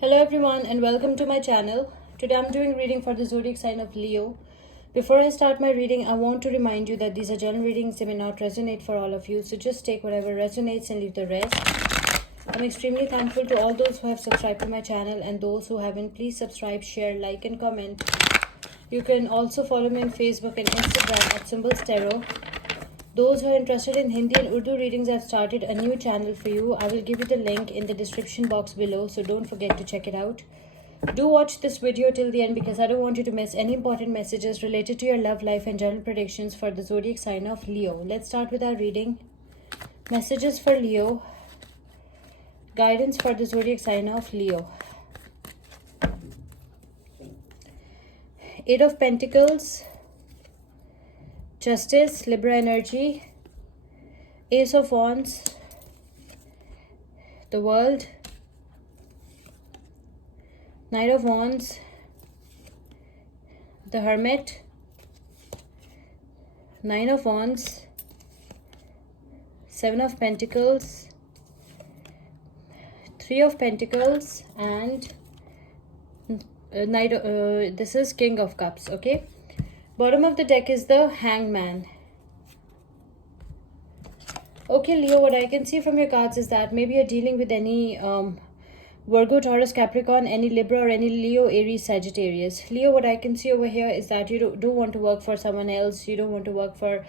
Hello everyone and welcome to my channel. Today I'm doing reading for the zodiac sign of Leo. Before I start my reading, I want to remind you that these are general readings. They may not resonate for all of you, so just take whatever resonates and leave the rest. I'm extremely thankful to all those who have subscribed to my channel, and those who haven't, please subscribe, share, like and comment. You can also follow me on Facebook and Instagram at Symbols Tarot. Those who are interested in Hindi and Urdu readings, I've started a new channel for you. I will give you the link in the description box below, so don't forget to check it out. Do watch this video till the end because I don't want you to miss any important messages related to your love life and general predictions for the zodiac sign of Leo. Let's start with our reading. Messages for Leo. Guidance for the zodiac sign of Leo. Eight of Pentacles. Justice, Libra energy, Ace of Wands, the World, Knight of Wands, the Hermit, Nine of Wands, Seven of Pentacles, Three of Pentacles, and this is King of Cups, okay? Bottom of the deck is the Hangman. Okay, Leo, what I can see from your cards is that maybe you're dealing with any Virgo, Taurus, Capricorn, any Libra or any Leo, Aries, Sagittarius. Leo, what I can see over here is that you don't want to work for someone else. You don't want to work for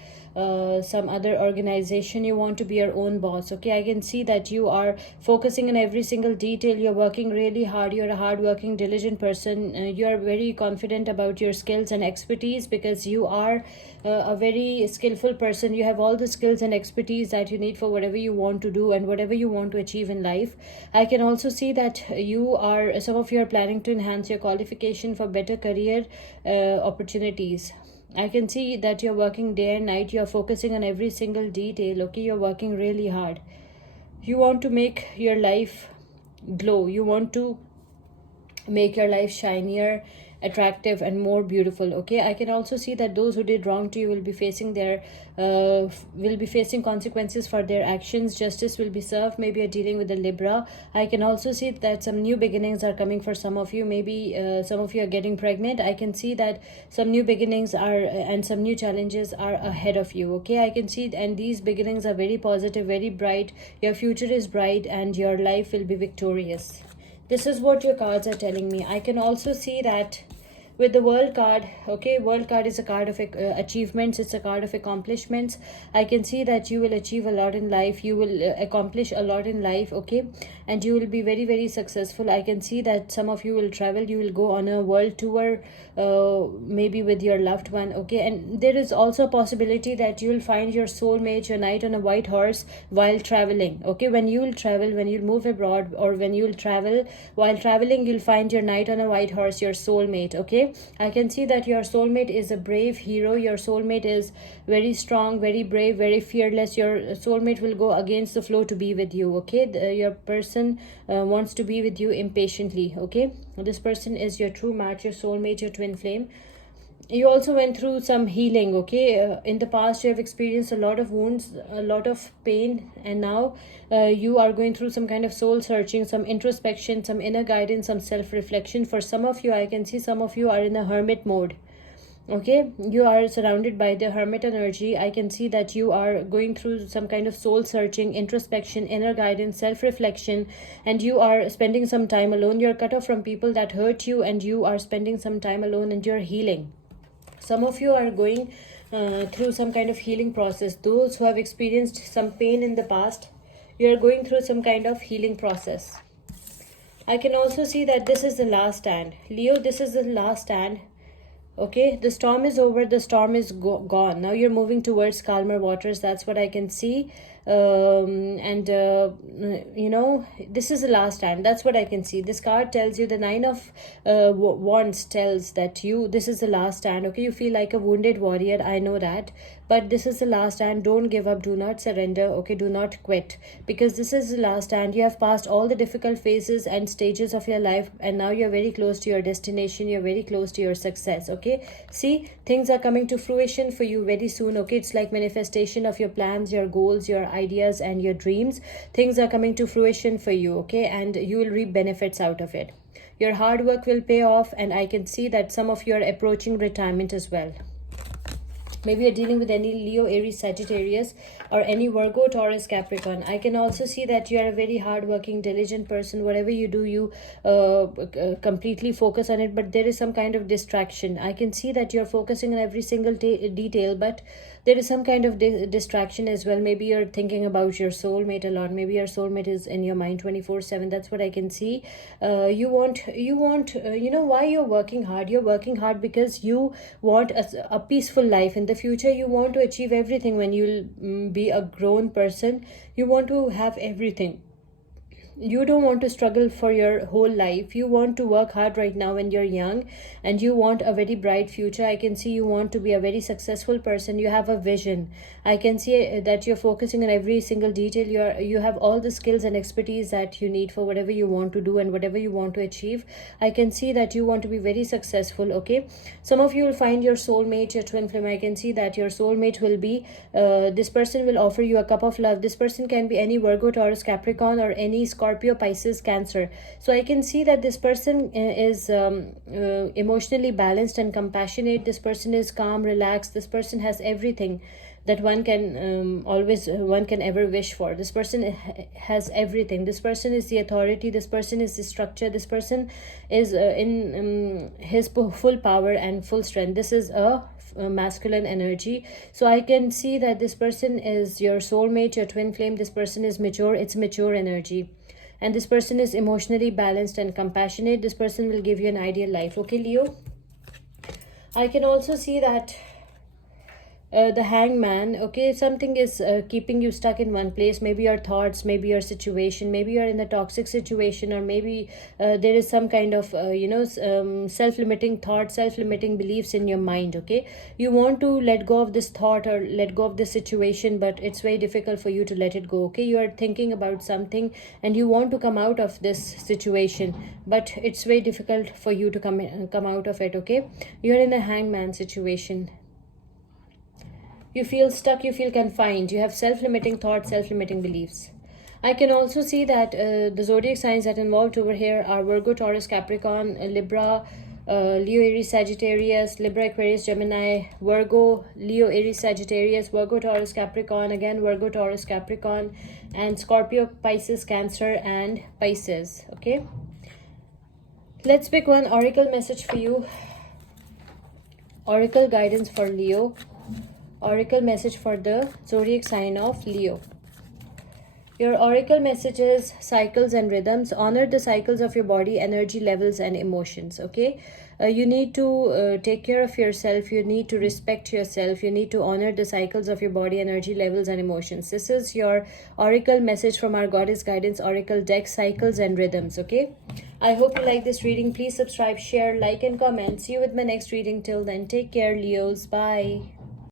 some other organization. You want to be your own boss. Okay, I can see that you are focusing on every single detail. You're working really hard. You're a hardworking, diligent person. You are very confident about your skills and expertise because you are a very skillful person. You have all the skills and expertise that you need for whatever you want to do and whatever you want to achieve in life. I can also see that some of you are planning to enhance your qualification for better career opportunities. I can see that you're working day and night. You're focusing on every single detail. Okay, you're working really hard. You want to make your life glow. You want to make your life shinier, attractive and more beautiful. Okay, I can also see that those who did wrong to you will be facing consequences for their actions. Justice will be served. Maybe you're dealing with a Libra. I can also see that some new beginnings are coming for some of you. Maybe some of you are getting pregnant. I can see that some new beginnings are and some new challenges are ahead of you. Okay, I can see, and these beginnings are very positive, very bright. Your future is bright and your life will be victorious. This is what your cards are telling me. I can also see that with the World card, okay, World card is a card of achievements. It's a card of accomplishments. I can see that you will achieve a lot in life. You will accomplish a lot in life, okay, and you will be very, very successful. I can see that some of you will travel. You will go on a world tour, maybe with your loved one, okay, and there is also a possibility that you will find your soulmate, your knight on a white horse while traveling, okay. When you will travel, when you move abroad, or when you will travel, while traveling, you'll find your knight on a white horse, your soulmate, okay. I can see that your soulmate is a brave hero. Your soulmate is very strong, very brave, very fearless. Your soulmate will go against the flow to be with you, okay. Your person wants to be with you impatiently, okay. This person is your true match, your soulmate, your twin flame. You also went through some healing, okay. In the past you have experienced a lot of wounds, a lot of pain, and now you are going through some kind of soul searching, some introspection, some inner guidance, some self-reflection. For some of you, I can see some of you are in a hermit mode, okay. You are surrounded by the hermit energy. I can see that you are going through some kind of soul searching, introspection, inner guidance, self-reflection, and you are spending some time alone. You're cut off from people that hurt you, and you are spending some time alone, and you're healing. Some of you are going through some kind of healing process. Those who have experienced some pain in the past, you are going through some kind of healing process. I can also see that this is the last stand. Leo, this is the last stand. Okay, the storm is over. The storm is gone. Now you're moving towards calmer waters. That's what I can see. You know, this is the last time. That's what I can see. This card tells you, the Nine of Wands tells that this is the last stand. Okay, you feel like a wounded warrior. I know that. But this is the last stand. Don't give up. Do not surrender. Okay, do not quit. Because this is the last stand. You have passed all the difficult phases and stages of your life. And now you're very close to your destination. You're very close to your success. Okay, see, things are coming to fruition for you very soon. Okay, it's like manifestation of your plans, your goals, your ideas and your dreams. Things are coming to fruition for you, okay, and you will reap benefits out of it. Your hard work will pay off, and I can see that some of you are approaching retirement as well. Maybe you're dealing with any Leo, Aries, Sagittarius, or any Virgo, Taurus, Capricorn. I can also see that you are a very hardworking, diligent person. Whatever you do, you completely focus on it, but there is some kind of distraction. I can see that you're focusing on every single detail, but there is some kind of distraction as well. Maybe you're thinking about your soulmate a lot. Maybe your soulmate is in your mind 24/7. That's what I can see. You want, you know why you're working hard? You're working hard because you want a peaceful life in the future. You want to achieve everything when you'll be a grown person. You want to have everything. You don't want to struggle for your whole life. You want to work hard right now when you're young, and you want a very bright future. I can see you want to be a very successful person. You have a vision. I can see that you're focusing on every single detail. You have all the skills and expertise that you need for whatever you want to do and whatever you want to achieve. I can see that you want to be very successful, okay? Some of you will find your soulmate, your twin flame. I can see that your soulmate will be this person will offer you a cup of love. This person can be any Virgo, Taurus, Capricorn, or any Scorpio, Pisces, Cancer. So I can see that this person is emotionally balanced and compassionate. This person is calm, relaxed. This person has everything that one can one can ever wish for. This person has everything. This person is the authority. This person is the structure. This person is in his full power and full strength. This is a masculine energy. So I can see that this person is your soulmate, your twin flame. This person is mature. It's mature energy, and this person is emotionally balanced and compassionate. This person will give you an ideal life, okay, Leo? I can also see that the hangman, okay, something is keeping you stuck in one place. Maybe your thoughts, maybe your situation, maybe you're in a toxic situation, or maybe there is some kind of self-limiting thoughts, self-limiting beliefs in your mind, okay? You want to let go of this thought or let go of this situation, but it's very difficult for you to let it go, okay? You are thinking about something and you want to come out of this situation, but it's very difficult for you to come out of it, okay? You're in a hangman situation. You feel stuck, you feel confined, you have self-limiting thoughts, self-limiting beliefs. I can also see that the zodiac signs that involved over here are Virgo, Taurus, Capricorn, Libra, Leo, Aries, Sagittarius, Libra, Aquarius, Gemini, Virgo, Leo, Aries, Sagittarius, Virgo, Taurus, Capricorn, again Virgo, Taurus, Capricorn, and Scorpio, Pisces, Cancer, and Pisces, okay? Let's pick one oracle message for you. Oracle guidance for Leo. Oracle message for the zodiac sign of Leo. Your oracle messages: cycles and rhythms. Honor the cycles of your body, energy levels, and emotions, okay? You need to take care of yourself. You need to respect yourself. You need to honor the cycles of your body, energy levels, and emotions. This is your oracle message from our Goddess Guidance Oracle deck, cycles and rhythms, okay? I hope you like this reading. Please subscribe, share, like, and comment. See you with my next reading. Till then, take care, Leos. Bye.